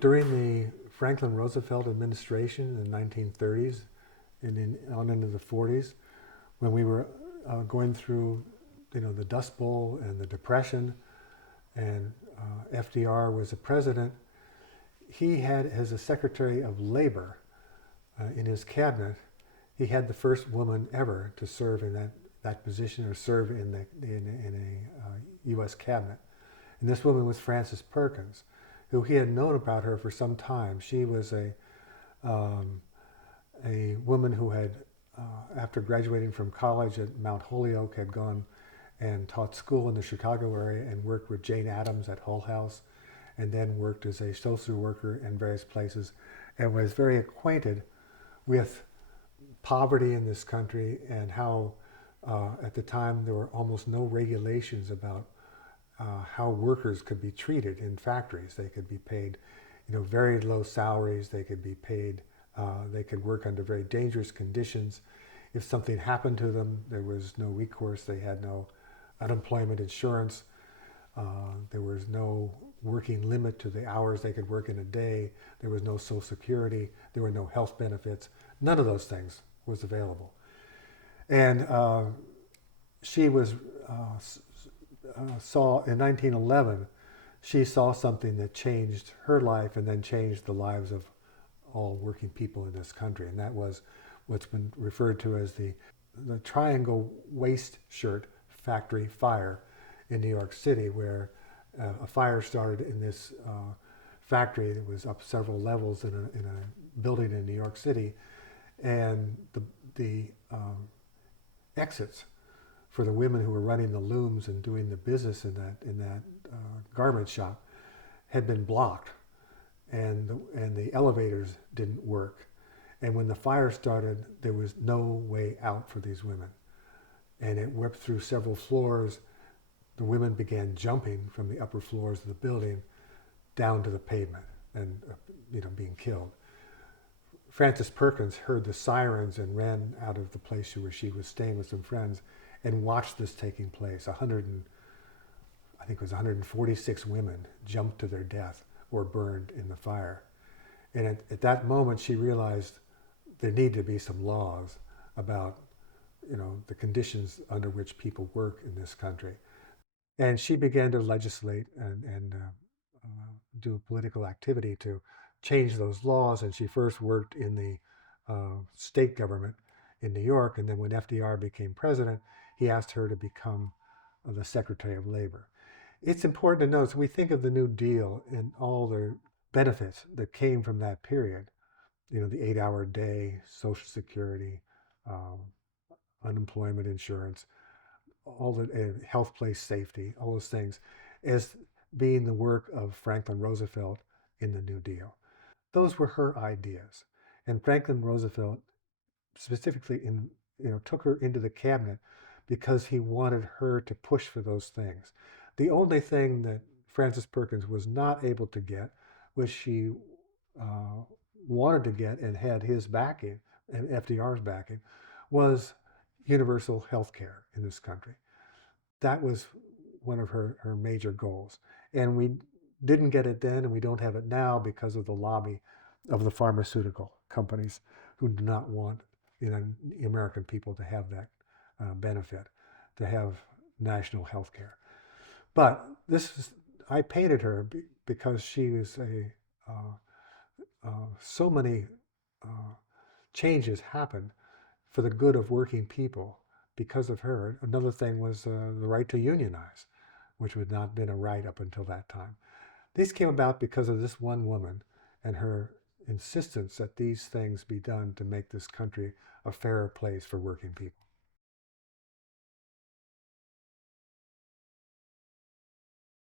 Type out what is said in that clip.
During the Franklin Roosevelt administration in the 1930s and on into the 40s, when we were going through, the Dust Bowl and the Depression, and FDR was the president, he had, as a Secretary of Labor in his cabinet, he had the first woman ever to serve in that position or serve in a U.S. cabinet. And this woman was Frances Perkins, who he had known about her for some time. She was a woman who had, after graduating from college at Mount Holyoke, had gone and taught school in the Chicago area and worked with Jane Addams at Hull House, and then worked as a social worker in various places, and was very acquainted with poverty in this country and how at the time there were almost no regulations about how workers could be treated in factories. They could be paid, very low salaries. They could be paid. They could work under very dangerous conditions. If something happened to them, there was no recourse. They had no unemployment insurance. There was no working limit to the hours they could work in a day. There was no Social Security. There were no health benefits. None of those things was available. And she was saw in 1911, she saw something that changed her life and then changed the lives of all working people in this country. And that was what's been referred to as the Triangle Waist Shirt Factory fire in New York City, where a fire started in this factory that was up several levels in a building in New York City. And the exits for the women who were running the looms and doing the business in that garment shop had been blocked, and the elevators didn't work. And when the fire started, there was no way out for these women, and it whipped through several floors. The women began jumping from the upper floors of the building down to the pavement and being killed. Frances Perkins heard the sirens and ran out of the place where she was staying with some friends and watched this taking place. I think it was 146 women jumped to their death or burned in the fire. And at that moment, she realized there need to be some laws about, the conditions under which people work in this country. And she began to legislate and do political activity to change those laws. And she first worked in the state government in New York. And then when FDR became president, he asked her to become the Secretary of Labor. It's important to note, so we think of the New Deal and all the benefits that came from that period, the 8-hour day, Social Security, um, unemployment insurance, all the health place safety, all those things, as being the work of Franklin Roosevelt in the New Deal. Those were her ideas. And Franklin Roosevelt specifically took her into the cabinet because he wanted her to push for those things. The only thing that Frances Perkins was not able to get, which she wanted to get and had his backing and FDR's backing, was universal health care in this country. That was one of her major goals. And we didn't get it then, and we don't have it now because of the lobby of the pharmaceutical companies who do not want American people to have that benefit, to have national health care. But I painted her because she was so many changes happened for the good of working people because of her. Another thing was the right to unionize, which had not been a right up until that time. These came about because of this one woman and her insistence that these things be done to make this country a fairer place for working people.